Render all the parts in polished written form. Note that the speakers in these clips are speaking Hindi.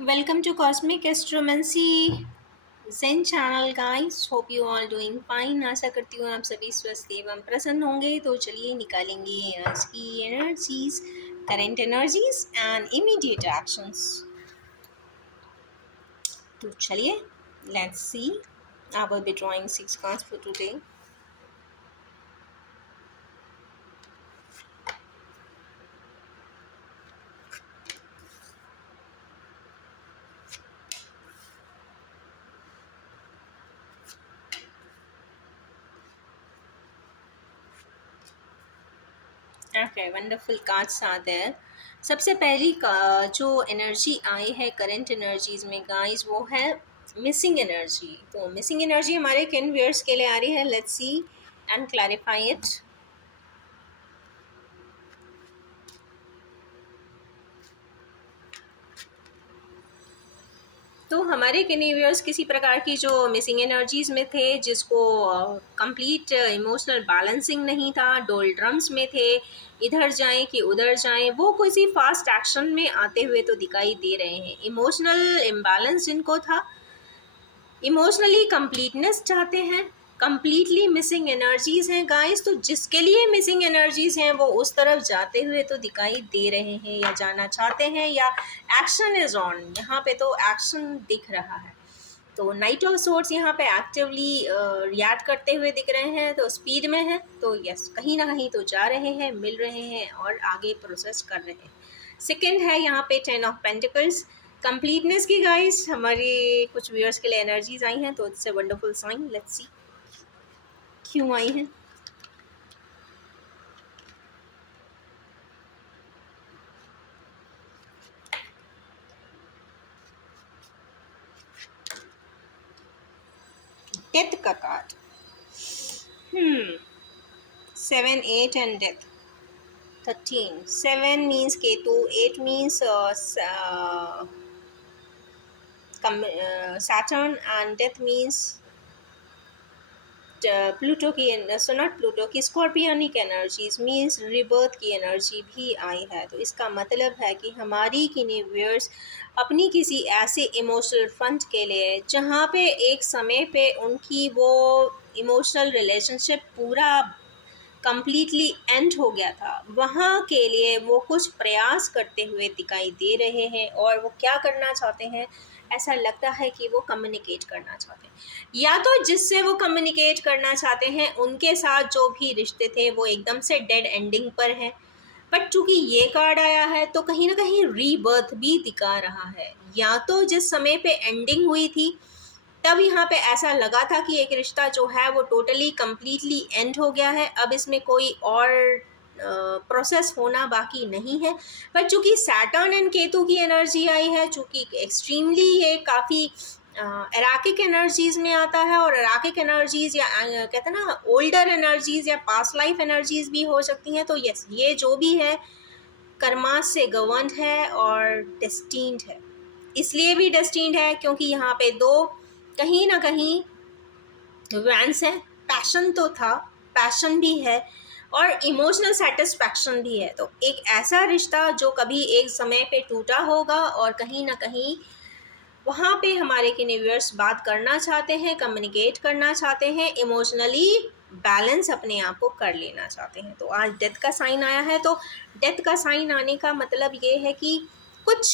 Welcome to Cosmic Astromancy Zen channel guys. Hope you all doing fine. आशा करती हूँ आप सभी स्वस्थ एवं प्रसन्न होंगे। तो चलिए निकालेंगे आज की energies, current energies and immediate actions. तो चलिए let's see. I will be drawing 6 cards for today. Okay, wonderful cards are there. सबसे पहली जो एनर्जी आई है करंट एनर्जीज में गाइस वो है मिसिंग एनर्जी। तो मिसिंग एनर्जी हमारे किन व्यूअर्स के लिए आ रही है, let's see and clarify it. तो हमारे किन्हीं व्यूअर्स किसी प्रकार की जो मिसिंग एनर्जीज में थे, जिसको कंप्लीट इमोशनल बैलेंसिंग नहीं था, डोलड्रम्स में थे, इधर जाएं कि उधर जाएं, वो किसी फास्ट एक्शन में आते हुए तो दिखाई दे रहे हैं। इमोशनल इम्बैलेंस जिनको था, इमोशनली कंप्लीटनेस चाहते हैं, कंप्लीटली मिसिंग एनर्जीज हैं गाइस। तो जिसके लिए मिसिंग एनर्जीज हैं वो उस तरफ जाते हुए तो दिखाई दे रहे हैं या जाना चाहते हैं, या एक्शन इज ऑन। यहाँ पे तो एक्शन दिख रहा है। तो नाइट ऑफ सोर्ट्स यहाँ पे एक्टिवली रिएक्ट करते हुए दिख रहे हैं, तो स्पीड में है। तो यस, कहीं ना कहीं तो जा रहे हैं, मिल रहे हैं और आगे प्रोसेस कर रहे हैं। सेकंड है यहाँ पे 10 ऑफ पेंटिकल्स, कंप्लीटनेस की गाइस हमारी कुछ व्यूअर्स के लिए एनर्जीज आई हैं। तो it's a wonderful sign. Let's see क्यों आई हैं। डेथ का card, 7 8 and death. 13, 7 means Ketu, 8 means Saturn, and death means Pluto की, सो नॉट प्लूटो की, स्कॉर्पियनिक एनर्जीज मीन्स रिबर्थ की एनर्जी भी आई है। तो इसका मतलब है कि हमारी किन्हीं व्यूअर्स अपनी किसी ऐसे इमोशनल फ्रंट के लिए जहाँ पे एक समय पे उनकी वो इमोशनल रिलेशनशिप पूरा कंप्लीटली एंड हो गया था, वहाँ के लिए वो कुछ प्रयास करते हुए दिखाई दे रहे हैं। और वो क्या करना चाहते हैं, ऐसा लगता है कि वो कम्युनिकेट करना चाहते हैं, या तो जिससे वो कम्युनिकेट करना चाहते हैं उनके साथ जो भी रिश्ते थे वो एकदम से डेड एंडिंग पर हैं। बट चूंकि ये कार्ड आया है तो कहीं ना कहीं रीबर्थ भी दिखा रहा है। या तो जिस समय पे एंडिंग हुई थी तब यहाँ पे ऐसा लगा था कि एक रिश्ता जो है वो टोटली कम्प्लीटली एंड हो गया है, अब इसमें कोई और प्रोसेस होना बाकी नहीं है। पर चूंकि सैटर्न एंड केतु की एनर्जी आई है, चूंकि एक्सट्रीमली ये काफ़ी एराकिक एनर्जीज में आता है, और एराकिक एनर्जीज या कहते हैं ना ओल्डर एनर्जीज या पास्ट लाइफ एनर्जीज भी हो सकती हैं। तो यस, ये जो भी है कर्मा से गवर्नड है और डेस्टिन्ड है। इसलिए भी डेस्टिन्ड है क्योंकि यहाँ पे दो कहीं ना कहीं वैंस है। पैशन तो था, पैशन भी है और इमोशनल सेटिस्फैक्शन भी है। तो एक ऐसा रिश्ता जो कभी एक समय पे टूटा होगा और कहीं ना कहीं वहाँ पे हमारे व्यूअर्स बात करना चाहते हैं, कम्युनिकेट करना चाहते हैं, इमोशनली बैलेंस अपने आप को कर लेना चाहते हैं। तो आज डेथ का साइन आया है। तो डेथ का साइन आने का मतलब ये है कि कुछ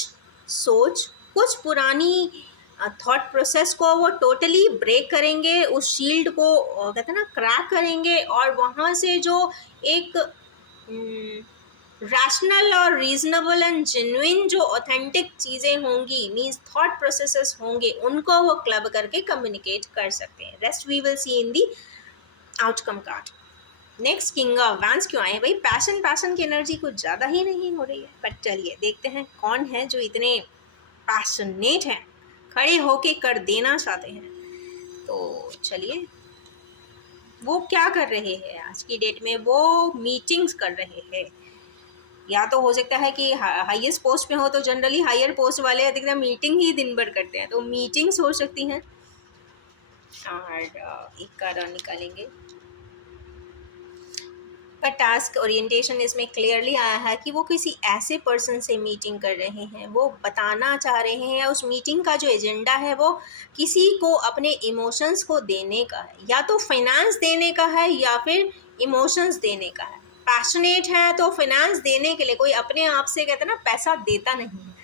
सोच, कुछ पुरानी थॉट प्रोसेस को वो टोटली ब्रेक करेंगे, उस शील्ड को कहते हैं ना क्रैक करेंगे, और वहाँ से जो एक रैशनल और रीजनेबल एंड जेन्युइन जो ऑथेंटिक चीज़ें होंगी, मीन्स थॉट प्रोसेसेस होंगे, उनको वो क्लब करके कम्युनिकेट कर सकते हैं। Rest we will see in the outcome card. Next king of wands क्यों आए भाई, पैशन, पैशन की एनर्जी कुछ ज़्यादा ही नहीं हो रही है। बट चलिए देखते हैं कौन है जो इतने पैशनेट हैं, खड़े होके कर देना चाहते हैं। तो चलिए वो क्या कर रहे हैं आज की डेट में, वो मीटिंग्स कर रहे हैं। या तो हो सकता है कि हाईएस्ट पोस्ट पे हो, तो जनरली हायर पोस्ट वाले अधिकतर मीटिंग ही दिन भर करते हैं, तो मीटिंग्स हो सकती हैं। और एक कार्ड और निकालेंगे। का टास्क ओरिएंटेशन इसमें क्लियरली आया है कि वो किसी ऐसे पर्सन से मीटिंग कर रहे हैं, वो बताना चाह रहे हैं या उस मीटिंग का जो एजेंडा है वो किसी को अपने इमोशंस को देने का है, या तो फाइनेंस देने का है या फिर इमोशंस देने का है। पैशनेट है तो फाइनेंस देने के लिए, कोई अपने आप से कहते हैं ना पैसा देता नहीं है,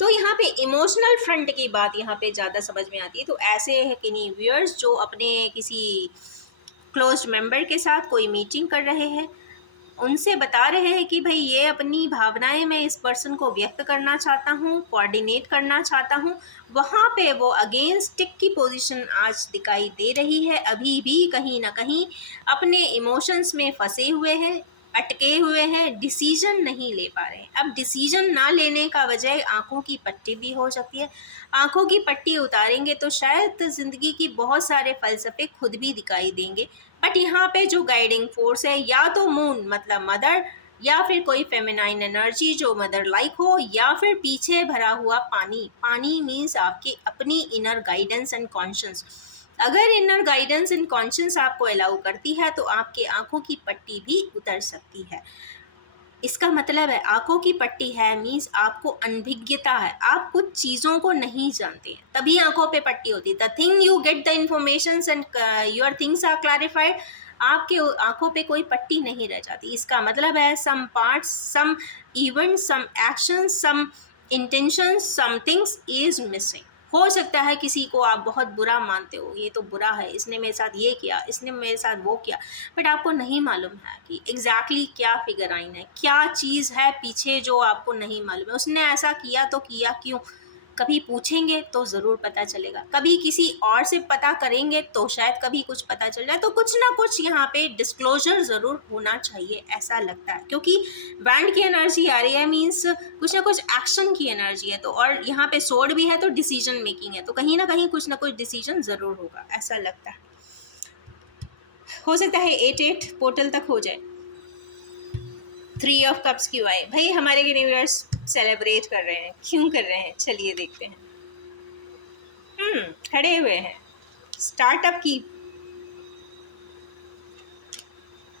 तो यहाँ पे इमोशनल फ्रंट की बात यहाँ पे ज़्यादा समझ में आती है। तो ऐसे है कि नहीं व्यूअर्स जो अपने किसी क्लोज मेंबर के साथ कोई मीटिंग कर रहे हैं, उनसे बता रहे हैं कि भाई ये अपनी भावनाएं मैं इस पर्सन को व्यक्त करना चाहता हूँ, कोऑर्डिनेट करना चाहता हूँ। वहाँ पे वो अगेंस्ट टिक की पोजीशन आज दिखाई दे रही है, अभी भी कहीं ना कहीं अपने इमोशंस में फंसे हुए हैं, अटके हुए हैं, डिसीजन नहीं ले पा रहे हैं। अब डिसीजन ना लेने का वजह आंखों की पट्टी भी हो सकती है। आंखों की पट्टी उतारेंगे तो शायद ज़िंदगी की बहुत सारे फ़लसफ़े खुद भी दिखाई देंगे। बट यहाँ पे जो गाइडिंग फोर्स है, या तो मून मतलब मदर, या फिर कोई फेमिनाइन एनर्जी जो मदर लाइक हो, या फिर पीछे भरा हुआ पानी। पानी मीन्स आपकी अपनी इनर गाइडेंस एंड कॉन्शियस। अगर इनर गाइडेंस एंड कॉन्शियस आपको अलाउ करती है तो आपके आंखों की पट्टी भी उतर सकती है। इसका मतलब है आंखों की पट्टी है मीन्स आपको अनभिज्ञता है, आप कुछ चीज़ों को नहीं जानते हैं, तभी आंखों पे पट्टी होती है। The thing you get the information and your things are clarified, आपके आंखों पे कोई पट्टी नहीं रह जाती। इसका मतलब है some parts, some event, some action, some intention, some things is missing. हो सकता है किसी को आप बहुत बुरा मानते हो, ये तो बुरा है, इसने मेरे साथ ये किया, इसने मेरे साथ वो किया, बट आपको नहीं मालूम है कि एग्जैक्टली क्या फिगर आइन है, क्या चीज़ है पीछे जो आपको नहीं मालूम है। उसने ऐसा किया तो किया क्यों? कभी पूछेंगे तो ज़रूर पता चलेगा, कभी किसी और से पता करेंगे तो शायद कभी कुछ पता चल जाए। तो कुछ ना कुछ यहाँ पे डिस्क्लोजर ज़रूर होना चाहिए, ऐसा लगता है, क्योंकि बैंड की एनर्जी आ रही है मीन्स कुछ ना कुछ एक्शन की एनर्जी है। तो और यहाँ पे सोर्ड भी है तो डिसीजन मेकिंग है, तो कहीं ना कहीं कुछ ना कुछ डिसीजन ज़रूर होगा, ऐसा लगता है। हो सकता है 8-8 पोर्टल तक हो जाए। 3 ऑफ कप्स क्यों आए भाई? हमारे यूनिवर्स सेलिब्रेट कर रहे हैं, क्यों कर रहे हैं चलिए देखते हैं। खड़े हुए हैं, स्टार्टअप की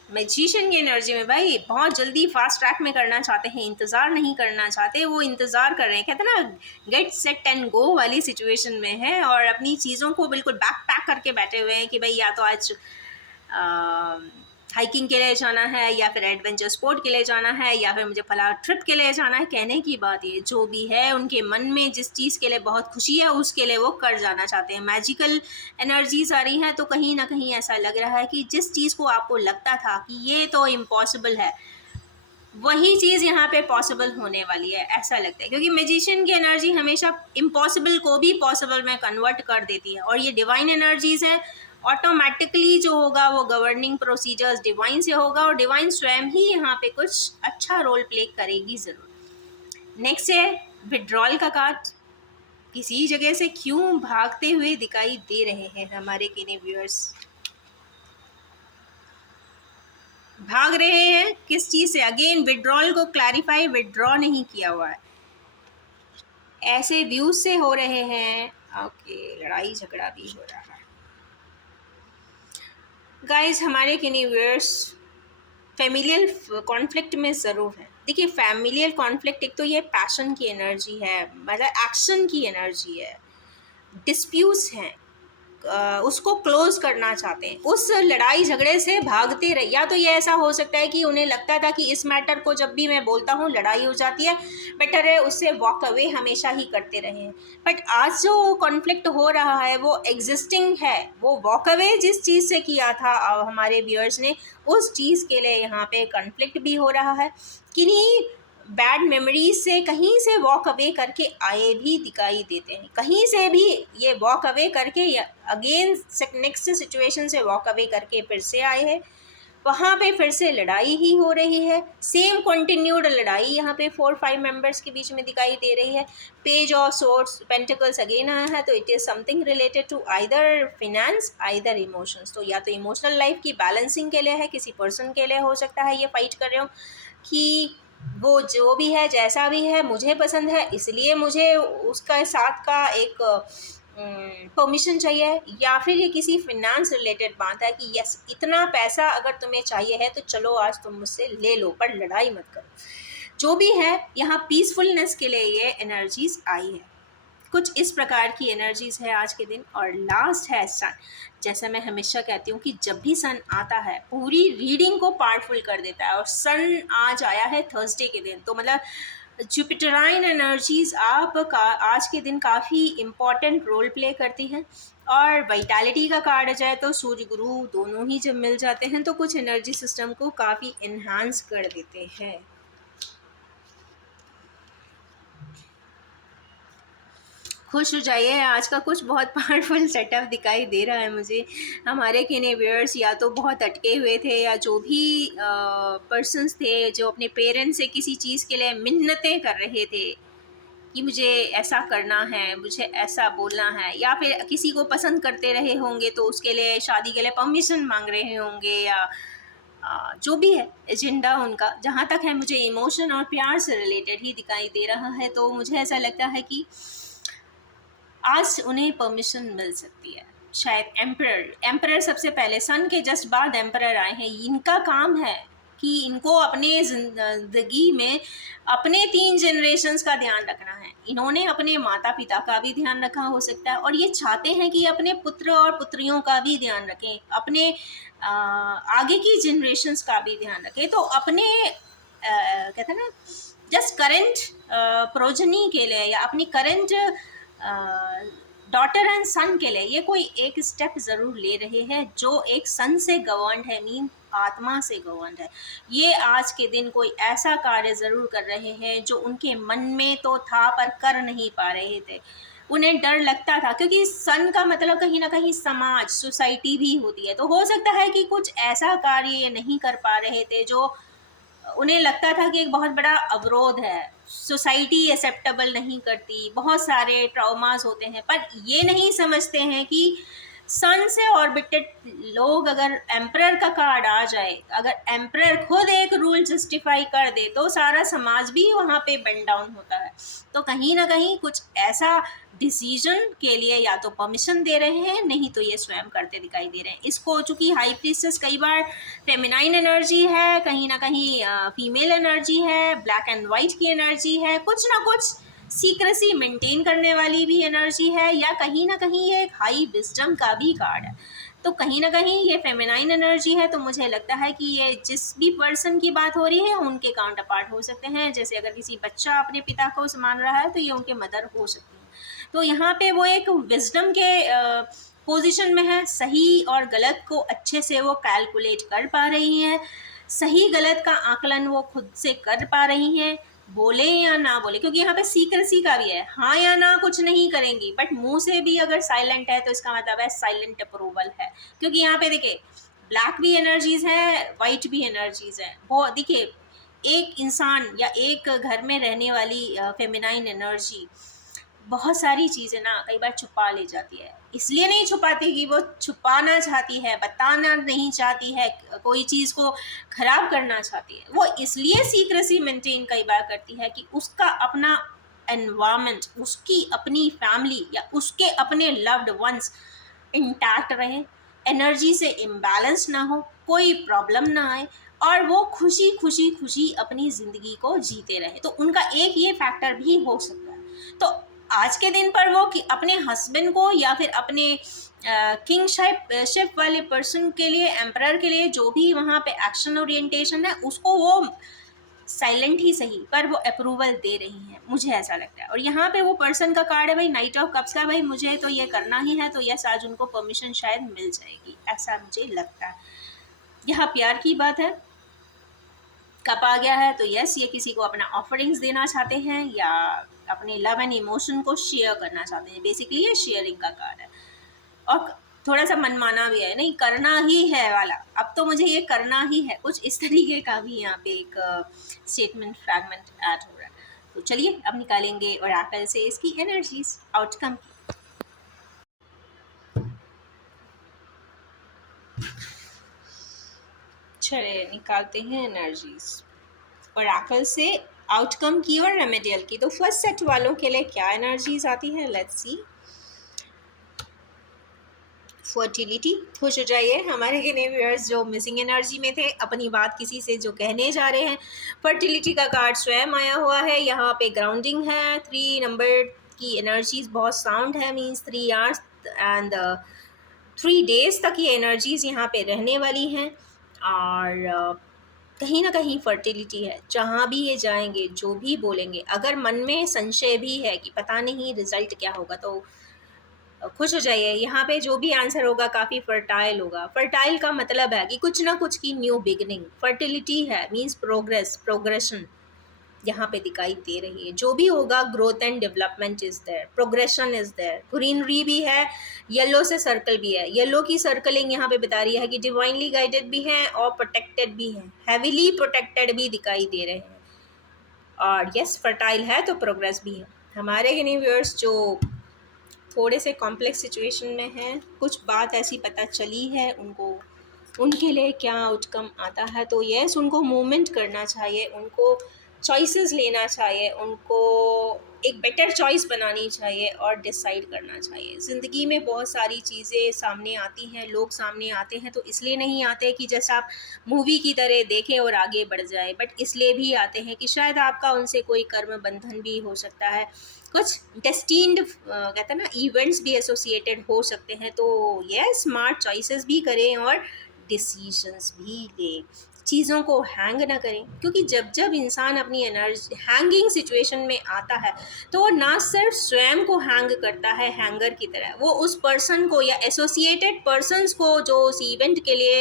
मैजिशियन की एनर्जी में भाई बहुत जल्दी फास्ट ट्रैक में करना चाहते हैं, इंतज़ार नहीं करना चाहते, वो इंतज़ार कर रहे हैं, कहते हैं ना गेट सेट एंड गो वाली सिचुएशन में है, और अपनी चीज़ों को बिल्कुल बैक पैक करके बैठे हुए हैं कि भाई या तो आज हाइकिंग के लिए जाना है, या फिर एडवेंचर स्पोर्ट के लिए जाना है, या फिर मुझे फला ट्रिप के लिए जाना है। कहने की बात ये जो भी है, उनके मन में जिस चीज़ के लिए बहुत खुशी है उसके लिए वो कर जाना चाहते हैं। मैजिकल एनर्जीज आ रही हैं, तो कहीं ना कहीं ऐसा लग रहा है कि जिस चीज़ को आपको लगता था कि ये तो इम्पॉसिबल है, वही चीज़ यहाँ पे पॉसिबल होने वाली है, ऐसा लगता है। क्योंकि मैजिशियन की एनर्जी हमेशा इम्पॉसिबल को भी पॉसिबल में कन्वर्ट कर देती है, और ये डिवाइन एनर्जीज है। ऑटोमेटिकली जो होगा वो गवर्निंग प्रोसीजर्स डिवाइन से होगा, और डिवाइन स्वयं ही यहाँ पे कुछ अच्छा रोल प्ले करेगी ज़रूर। नेक्स्ट है विड्रॉल का कार्ड। किसी जगह से क्यों भागते हुए दिखाई दे रहे हैं हमारे किने व्यूअर्स? भाग रहे हैं किस चीज़ से? अगेन विड्रॉल को क्लैरिफाई, विड्रॉ नहीं किया हुआ है, ऐसे व्यूज से हो रहे हैं। ओके, लड़ाई झगड़ा भी हो रहा है। गाइस हमारे किन्हीं व्यूअर्स फैमिलियल कॉन्फ्लिक्ट में ज़रूर है। देखिए फैमिलियल कॉन्फ्लिक्ट एक तो ये पैशन की एनर्जी है, मतलब एक्शन की एनर्जी है, डिस्प्यूट्स हैं, उसको क्लोज करना चाहते हैं, उस लड़ाई झगड़े से भागते रहे। या तो ये ऐसा हो सकता है कि उन्हें लगता था कि इस मैटर को जब भी मैं बोलता हूँ लड़ाई हो जाती है, बेटर है उससे वॉक अवे हमेशा ही करते रहे हैं। बट आज जो कॉन्फ्लिक्ट हो रहा है वो एग्जिस्टिंग है, वो वॉक अवे जिस चीज़ से किया था हमारे व्यूअर्स ने, उस चीज़ के लिए यहाँ पे कॉन्फ्लिक्ट भी हो रहा है। किन्हीं बैड मेमोरीज से कहीं से वॉक अवे करके आए भी दिखाई देते हैं, कहीं से भी ये वॉक अवे करके अगेन नेक्स्ट सिचुएशन से वॉक अवे करके फिर से आए हैं, वहाँ पे फिर से लड़ाई ही हो रही है। सेम कंटिन्यूड लड़ाई यहाँ पे 4-5 मेंबर्स के बीच में दिखाई दे रही है। Page of swords pentacles again आया है, तो it is something related to either finance either emotions. तो या तो इमोशनल लाइफ की बैलेंसिंग के लिए है, किसी पर्सन के लिए हो सकता है ये फाइट कर रहे हो कि वो जो भी है जैसा भी है मुझे पसंद है, इसलिए मुझे उसका साथ का एक परमिशन चाहिए, या फिर ये किसी फिनेंस रिलेटेड बात है कि यस इतना पैसा अगर तुम्हें चाहिए है तो चलो आज तुम मुझसे ले लो, पर लड़ाई मत करो। जो भी है, यहाँ पीसफुलनेस के लिए ये एनर्जीज आई है। कुछ इस प्रकार की एनर्जीज है आज के दिन। और लास्ट है सन। जैसा मैं हमेशा कहती हूँ कि जब भी सन आता है पूरी रीडिंग को पावरफुल कर देता है, और सन आज आया है थर्सडे के दिन, तो मतलब जुपिटराइन एनर्जीज आप का आज के दिन काफ़ी इम्पॉर्टेंट रोल प्ले करती हैं। और वाइटैलिटी का कार्ड आ जाए तो सूर्य गुरु दोनों ही जब मिल जाते हैं तो कुछ एनर्जी सिस्टम को काफ़ी इन्हांस कर देते हैं। खुश हो जाइए, आज का कुछ बहुत पावरफुल सेटअप दिखाई दे रहा है मुझे। हमारे किन्हीं व्यूअर्स या तो बहुत अटके हुए थे, या जो भी पर्सन्स थे जो अपने पेरेंट्स से किसी चीज़ के लिए मिन्नतें कर रहे थे कि मुझे ऐसा करना है, मुझे ऐसा बोलना है, या फिर किसी को पसंद करते रहे होंगे तो उसके लिए शादी के लिए परमिशन मांग रहे होंगे, या जो भी है एजेंडा उनका, जहाँ तक है मुझे इमोशन और प्यार से रिलेटेड ही दिखाई दे रहा है। तो मुझे ऐसा लगता है कि आज उन्हें परमिशन मिल सकती है। शायद एम्परर सबसे पहले, सन के जस्ट बाद एम्परर आए हैं। इनका काम है कि इनको अपने ज़िंदगी में अपने 3 जनरेशन्स का ध्यान रखना है। इन्होंने अपने माता पिता का भी ध्यान रखा हो सकता है, और ये चाहते हैं कि अपने पुत्र और पुत्रियों का भी ध्यान रखें, अपने आगे की जनरेशन्स का भी ध्यान रखें। तो अपने कहते हैं ना जस्ट करेंट प्रोजनी के लिए, या अपनी करेंट डॉटर एंड सन के लिए ये कोई एक स्टेप ज़रूर ले रहे हैं, जो एक सन से गवर्नड है, मीन आत्मा से गवर्नड है। ये आज के दिन कोई ऐसा कार्य ज़रूर कर रहे हैं जो उनके मन में तो था पर कर नहीं पा रहे थे। उन्हें डर लगता था, क्योंकि सन का मतलब कहीं ना कहीं समाज, सोसाइटी भी होती है। तो हो सकता है कि कुछ ऐसा कार्य ये नहीं कर पा रहे थे जो उन्हें लगता था कि एक बहुत बड़ा अवरोध है, सोसाइटी एक्सेप्टेबल नहीं करती, बहुत सारे ट्रॉमास होते हैं। पर ये नहीं समझते हैं कि सन से ऑर्बिटेड लोग, अगर एम्परर का कार्ड आ जाए, अगर एम्परर खुद एक रूल जस्टिफाई कर दे तो सारा समाज भी वहाँ पे बेंड डाउन होता है। तो कहीं ना कहीं कुछ ऐसा डिसीजन के लिए या तो परमिशन दे रहे हैं, नहीं तो ये स्वयं करते दिखाई दे रहे हैं। इसको चूंकि हाई प्रीस्टेस कई बार फेमिनाइन एनर्जी है, कहीं ना कहीं फीमेल एनर्जी है, ब्लैक एंड वाइट की एनर्जी है, कुछ ना कुछ सीक्रेसी मेंटेन करने वाली भी एनर्जी है, या कहीं ना कहीं ये एक हाई विजडम का भी कार्ड है। तो कहीं ना कहीं ये फेमिनाइन एनर्जी है। तो मुझे लगता है कि ये जिस भी पर्सन की बात हो रही है उनके काउंटर पार्ट हो सकते हैं। जैसे अगर किसी बच्चा अपने पिता को मान रहा है तो ये उनके मदर हो सकती है। तो यहाँ पे वो एक विजडम के पोजीशन में है, सही और गलत को अच्छे से वो कैलकुलेट कर पा रही हैं, सही गलत का आकलन वो खुद से कर पा रही हैं, बोले या ना बोले, क्योंकि यहाँ पे सीक्रेसी का भी है, हाँ या ना कुछ नहीं करेंगी, बट मुंह से भी अगर साइलेंट है तो इसका मतलब है साइलेंट अप्रूवल है। क्योंकि यहाँ पे देखिए ब्लैक भी एनर्जीज है, वाइट भी एनर्जीज है। वो देखिए एक इंसान या एक घर में रहने वाली फेमिनाइन एनर्जी बहुत सारी चीज़ें ना कई बार छुपा ले जाती है। इसलिए नहीं छुपाती कि वो छुपाना चाहती है, बताना नहीं चाहती है, कोई चीज़ को खराब करना चाहती है। वो इसलिए सीक्रेसी मेंटेन कई बार करती है कि उसका अपना एनवायरनमेंट, उसकी अपनी फैमिली या उसके अपने लव्ड वंस इंटैक्ट रहें, एनर्जी से इम्बैलेंस ना हो, कोई प्रॉब्लम ना आए, और वो खुशी खुशी खुशी अपनी ज़िंदगी को जीते रहे। तो उनका एक ये फैक्टर भी हो सकता है। तो आज के दिन पर वो अपने हस्बैंड को या फिर अपने किंगशिप वाले पर्सन के लिए, एम्परर के लिए जो भी वहाँ पे एक्शन ओरिएंटेशन है उसको वो साइलेंट ही सही पर वो अप्रूवल दे रही हैं, मुझे ऐसा लगता है। और यहाँ पे वो पर्सन का कार्ड है भाई नाइट ऑफ कप्स का, भाई मुझे तो ये करना ही है, तो यस आज उनको परमिशन शायद मिल जाएगी, ऐसा मुझे लगता है। यहाँ प्यार की बात है, कप आ गया है, तो यस ये किसी को अपना ऑफरिंग्स देना चाहते हैं या अपने लव एंड इमोशन को शेयर करना चाहते हैं। बेसिकली ये शेयरिंग का कार्ड है, और थोड़ा सा मनमाना भी है, नहीं करना ही है वाला, अब तो मुझे ये करना ही है, कुछ इस तरीके का भी यहाँ पे एक स्टेटमेंट फ्रैगमेंट ऐड हो रहा है। तो चलिए अब निकालेंगे ओरेकल से इसकी एनर्जीज, आउटकम की। चलिए निकालते हैं एनर्जीज ओरेकल से, आउटकम की और रेमेडियल की। तो फर्स्ट सेट वालों के लिए क्या एनर्जीज आती है, लेट्स सी। फर्टिलिटी, खुश हो जाइए हमारे गिने व्यूअर्स जो मिसिंग एनर्जी में थे, अपनी बात किसी से जो कहने जा रहे हैं। फर्टिलिटी का कार्ड स्वयं आया हुआ है, यहाँ पे ग्राउंडिंग है, 3 नंबर की एनर्जीज बहुत साउंड है, मीन्स 3 आवर्स एंड 3 डेज तक ये एनर्जीज यहाँ पे रहने वाली हैं। और कहीं ना कहीं फर्टिलिटी है, जहाँ भी ये जाएंगे, जो भी बोलेंगे, अगर मन में संशय भी है कि पता नहीं रिजल्ट क्या होगा, तो खुश हो जाइए, यहाँ पे जो भी आंसर होगा काफ़ी फर्टाइल होगा। फर्टाइल का मतलब है कि कुछ ना कुछ की न्यू बिगनिंग, फर्टिलिटी है मीन्स प्रोग्रेस, प्रोग्रेशन यहाँ पे दिखाई दे रही है। जो भी होगा growth and development is there, progression is there, greenery भी है, येलो से सर्कल भी है। येलो की सर्कलिंग यहाँ पे बता रही है कि डिवाइनली गाइडेड भी हैं और प्रोटेक्टेड भी हैं, हैवीली प्रोटेक्टेड भी दिखाई दे रहे हैं। और यस, फर्टाइल है तो प्रोग्रेस भी है। हमारे यूनिवर्स जो थोड़े से कॉम्प्लेक्स सिचुएशन में हैं, कुछ बात ऐसी पता चली है उनको, उनके लिए क्या आउटकम आता है, तो यस उनको मूवमेंट करना चाहिए, उनको चॉइसेस लेना चाहिए, उनको एक बेटर चॉइस बनानी चाहिए और डिसाइड करना चाहिए। ज़िंदगी में बहुत सारी चीज़ें सामने आती हैं, लोग सामने आते हैं, तो इसलिए नहीं आते कि जैसे आप मूवी की तरह देखें और आगे बढ़ जाए, बट इसलिए भी आते हैं कि शायद आपका उनसे कोई कर्म बंधन भी हो सकता है, कुछ डेस्टिन्ड कहते हैं ना इवेंट्स भी एसोसिएटेड हो सकते हैं। तो ये स्मार्ट चॉइसेस भी करें और डिसीजंस भी लें, चीज़ों को हैंग ना करें, क्योंकि जब जब इंसान अपनी एनर्जी हैंगिंग सिचुएशन में आता है, तो वो ना सिर्फ स्वयं को हैंग करता है हैंगर की तरह, वो उस पर्सन को या एसोसिएटेड पर्सन्स को जो उस इवेंट के लिए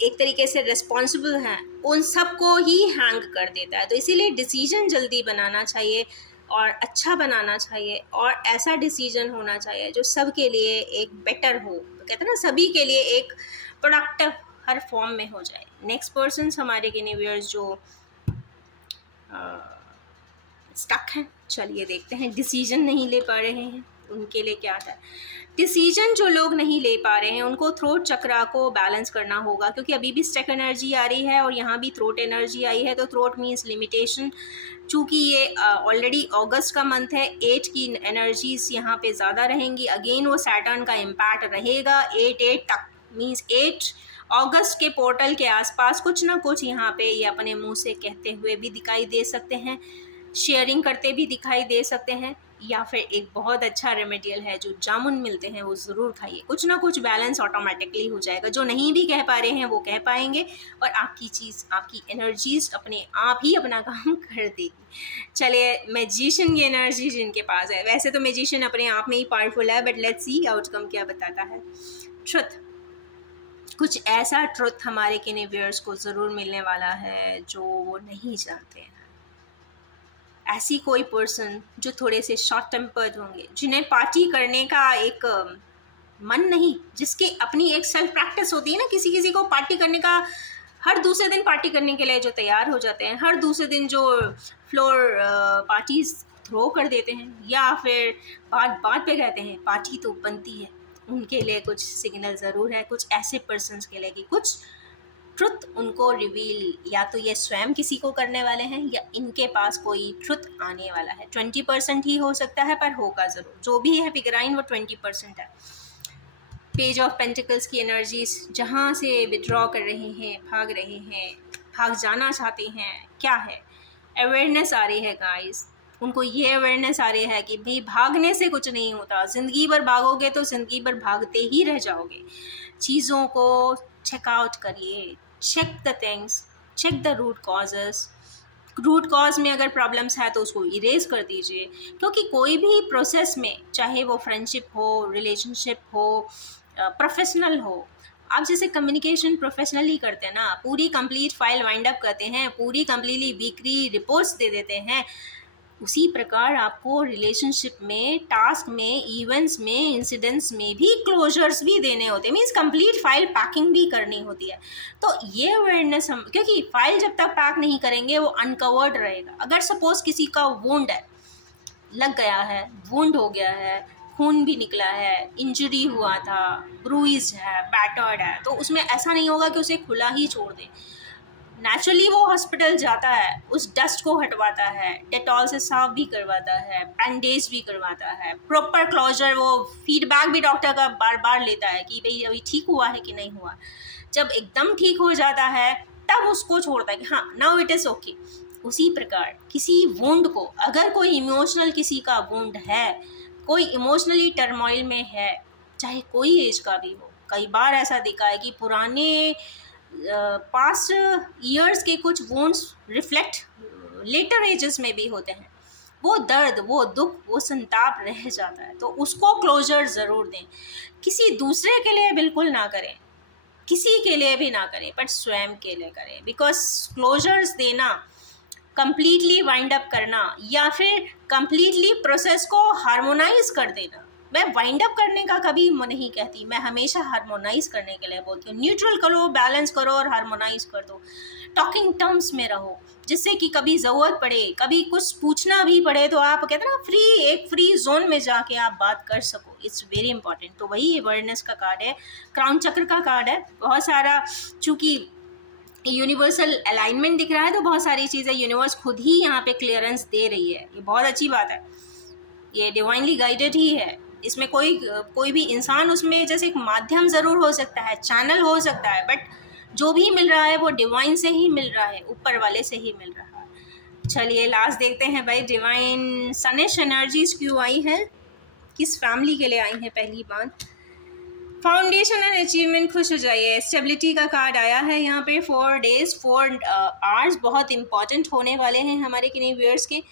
एक तरीके से रिस्पॉन्सिबल हैं, उन सबको ही हैंग कर देता है। तो इसीलिए डिसीजन जल्दी बनाना चाहिए और अच्छा बनाना चाहिए, और ऐसा डिसीजन होना चाहिए जो सबके लिए एक बेटर हो, तो कहते हैं ना सभी के लिए एक प्रोडक्टिव हर फॉर्म में हो जाए। नेक्स्ट पर्सन हमारे गिनेवियर्स जो स्टक हैं, चलिए देखते हैं डिसीजन नहीं ले पा रहे हैं उनके लिए क्या था। डिसीजन जो लोग नहीं ले पा रहे हैं उनको थ्रोट चक्रा को बैलेंस करना होगा, क्योंकि अभी भी स्टक एनर्जी आ रही है और यहाँ भी थ्रोट एनर्जी आई है। तो थ्रोट मीन्स लिमिटेशन, चूँकि ये ऑलरेडी अगस्त का मंथ है, 8 की एनर्जीज यहाँ पे ज़्यादा रहेंगी। अगेन वो सैटर्न का इम्पैक्ट रहेगा 8 तक, मीन्स 8 अगस्त के पोर्टल के आसपास कुछ ना कुछ यहाँ पे ये अपने मुंह से कहते हुए भी दिखाई दे सकते हैं, शेयरिंग करते भी दिखाई दे सकते हैं, या फिर एक बहुत अच्छा रेमेडियल है जो जामुन मिलते हैं वो ज़रूर खाइए, कुछ ना कुछ बैलेंस ऑटोमेटिकली हो जाएगा। जो नहीं भी कह पा रहे हैं वो कह पाएंगे और आपकी चीज़, आपकी एनर्जीज अपने आप ही अपना काम कर देगी। चलिए, मैजिशियन की एनर्जी जिनके पास है, वैसे तो मैजिशियन अपने आप में ही पावरफुल है, बट लेट्स सी आउटकम क्या बताता है। ट्रुथ, कुछ ऐसा ट्रुथ हमारे किने व्यूअर्स को ज़रूर मिलने वाला है जो वो नहीं जानते हैं। ऐसी कोई पर्सन जो थोड़े से शॉर्ट टेम्पर्ड होंगे, जिन्हें पार्टी करने का एक मन नहीं, जिसकी अपनी एक सेल्फ प्रैक्टिस होती है ना, किसी किसी को पार्टी करने का, हर दूसरे दिन पार्टी करने के लिए जो तैयार हो जाते हैं, हर दूसरे दिन जो फ्लोर पार्टीज थ्रो कर देते हैं, या फिर बात बात पे कहते हैं पार्टी तो बनती है, उनके लिए कुछ सिग्नल ज़रूर है, कुछ ऐसे पर्सन्स के लिए कि कुछ ट्रुथ उनको रिवील या तो ये स्वयं किसी को करने वाले हैं या इनके पास कोई ट्रुथ आने वाला है। 20% ही हो सकता है पर होगा ज़रूर, जो भी है फिगराइन वो 20% है। पेज ऑफ पेंटिकल्स की एनर्जीज जहाँ से विड्रॉ कर रहे हैं, भाग रहे हैं, भाग जाना चाहते हैं, क्या है अवेयरनेस आ रही है गाइस, उनको ये अवेयरनेस आ रही है कि भाई भागने से कुछ नहीं होता, ज़िंदगी भर भागोगे तो ज़िंदगी भर भागते ही रह जाओगे। चीज़ों को चेकआउट करिए, check the things, check the root causes, root cause में अगर प्रॉब्लम्स है तो उसको इरेज कर दीजिए, क्योंकि कोई भी प्रोसेस में, चाहे वो फ्रेंडशिप हो, रिलेशनशिप हो, प्रोफेशनल हो, आप जैसे कम्युनिकेशन प्रोफेशनली करते हैं ना, पूरी कंप्लीट फाइल वाइंड अप करते हैं, पूरी कंप्लीटली वीकली रिपोर्ट्स दे देते हैं, उसी प्रकार आपको रिलेशनशिप में, टास्क में, इवेंट्स में, इंसिडेंट्स में भी क्लोजर्स भी देने होते हैं, मीन्स कंप्लीट फाइल पैकिंग भी करनी होती है। तो ये अवेयरनेस हम, क्योंकि फाइल जब तक पैक नहीं करेंगे वो अनकवर्ड रहेगा। अगर सपोज किसी का वुंड है, लग गया है, वुंड हो गया है, खून भी निकला है, इंजरी हुआ था, ब्रूइज है, बैटर्ड है, तो उसमें ऐसा नहीं होगा कि उसे खुला ही छोड़ दें। नेचुरली वो हॉस्पिटल जाता है, उस डस्ट को हटवाता है, डेटॉल से साफ भी करवाता है, बैंडेज भी करवाता है, प्रॉपर क्लोजर, वो फीडबैक भी डॉक्टर का बार बार लेता है कि भाई अभी ठीक हुआ है कि नहीं हुआ। जब एकदम ठीक हो जाता है तब उसको छोड़ता है कि हाँ नाउ इट इज़ ओके। उसी प्रकार किसी वुंड को, अगर कोई इमोशनल किसी का वुंड है, कोई इमोशनली टर्मोइल में है, चाहे कोई एज का भी हो, कई बार ऐसा देखा है कि पुराने पास्ट ईयर्स के कुछ वुंड्स रिफ्लेक्ट लेटर एजेस में भी होते हैं। वो दर्द, वो दुख, वो संताप रह जाता है, तो उसको क्लोजर ज़रूर दें। किसी दूसरे के लिए बिल्कुल ना करें, किसी के लिए भी ना करें, बट स्वयं के लिए करें। बिकॉज क्लोजर्स देना, कंप्लीटली वाइंड अप करना या फिर कंप्लीटली प्रोसेस को हार्मोनाइज कर देना, मैं वाइंड अप करने का कभी नहीं कहती, मैं हमेशा हार्मोनाइज करने के लिए बोलती हूँ। न्यूट्रल करो, बैलेंस करो और हार्मोनाइज कर दो। टॉकिंग टर्म्स में रहो, जिससे कि कभी ज़रूरत पड़े, कभी कुछ पूछना भी पड़े तो आप कहते हैं ना एक फ्री जोन में जाके आप बात कर सको। It's very important. तो वही अवेयरनेस का कार्ड है, क्राउन चक्र का कार्ड है। बहुत सारा, चूँकि यूनिवर्सल अलाइनमेंट दिख रहा है तो बहुत सारी चीज़ें यूनिवर्स खुद ही यहाँ पे क्लियरेंस दे रही है। ये बहुत अच्छी बात है, ये डिवाइनली गाइडेड ही है। इसमें कोई भी इंसान उसमें जैसे एक माध्यम ज़रूर हो सकता है, चैनल हो सकता है, बट जो भी मिल रहा है वो डिवाइन से ही मिल रहा है, ऊपर वाले से ही मिल रहा है। चलिए लास्ट देखते हैं भाई, डिवाइन सनिश एनर्जीज क्यों आई हैं, किस फैमिली के लिए आई हैं। पहली बात, फाउंडेशन एंड अचीवमेंट, खुश हो जाइए। स्टेबिलिटी का कार्ड आया है यहाँ पे। 4 days 4 hours बहुत इंपॉर्टेंट होने वाले हैं हमारे किन्हीं व्यूअर्स के।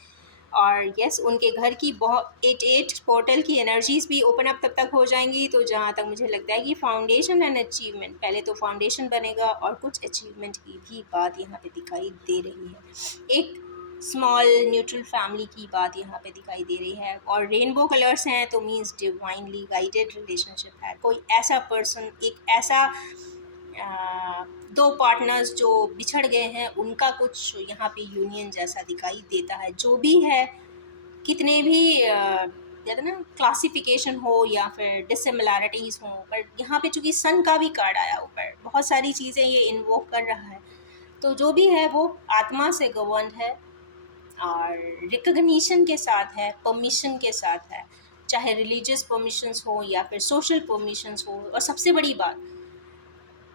और यस, उनके घर की बहुत 8 पोर्टल की एनर्जीज भी ओपन अप तब तक हो जाएंगी। तो जहाँ तक मुझे लगता है कि फाउंडेशन एंड अचीवमेंट, पहले तो फाउंडेशन बनेगा और कुछ अचीवमेंट की भी बात यहाँ पे दिखाई दे रही है। एक स्मॉल न्यूट्रल फैमिली की बात यहाँ पे दिखाई दे रही है। और रेनबो कलर्स हैं तो मीन्स डिवाइनली गाइडेड रिलेशनशिप है। कोई ऐसा पर्सन, एक ऐसा दो पार्टनर्स जो बिछड़ गए हैं, उनका कुछ यहाँ पे यूनियन जैसा दिखाई देता है। जो भी है, कितने भी कहते ना क्लासिफिकेशन हो या फिर डिसिमिलैरिटीज़ हो, पर यहाँ पे चूँकि सन का भी कार्ड आया ऊपर, बहुत सारी चीज़ें ये इन्वोक कर रहा है। तो जो भी है वो आत्मा से गवर्न है और रिकग्निशन के साथ है, परमिशन के साथ है, चाहे रिलीजियस परमिशंस हो या फिर सोशल परमिशंस हो। और सबसे बड़ी बात,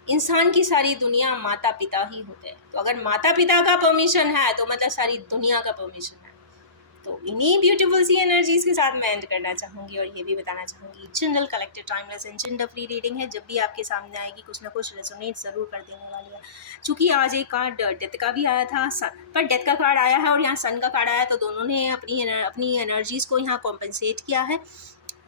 इंसान की सारी दुनिया माता पिता ही होते हैं। तो अगर माता पिता का परमिशन है तो मतलब सारी दुनिया का परमिशन है। तो इन्हीं ब्यूटीफुल सी एनर्जीज के साथ मैं एंड करना चाहूँगी और ये भी बताना चाहूँगी, general collective timeless and gender free reading है। जब भी आपके सामने आएगी कुछ ना कुछ रेजोनेट ज़रूर कर देने वाली है। चूँकि आज एक कार्ड डेथ का भी आया था, पर डेथ का कार्ड आया है और यहाँ सन का कार्ड आया, तो दोनों ने अपनी एनर्जीज़ को यहाँ कॉम्पनसेट किया है।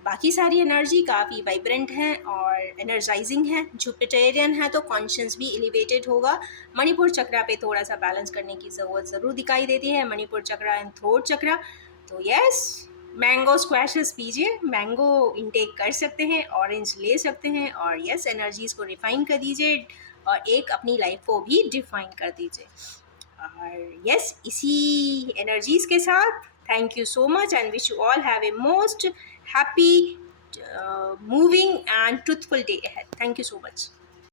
बाकी सारी एनर्जी काफ़ी वाइब्रेंट है और एनर्जाइजिंग है। जुपिटेरियन है तो कॉन्शियस भी एलिवेटेड होगा। मणिपुर चक्रा पे थोड़ा सा बैलेंस करने की ज़रूरत ज़रूर दिखाई देती है, मणिपुर चक्रा एंड थ्रोट चक्रा। तो यस, मैंगो स्क्वैशेस पीजिए, मैंगो इंटेक कर सकते हैं, ऑरेंज ले सकते हैं, और यस एनर्जीज़ को रिफाइन कर दीजिए और एक अपनी लाइफ को भी डिफाइन कर दीजिए। और यस, इसी एनर्जीज़ के साथ thank you so much and wish you all have a most happy, moving and truthful day ahead. Thank you so much.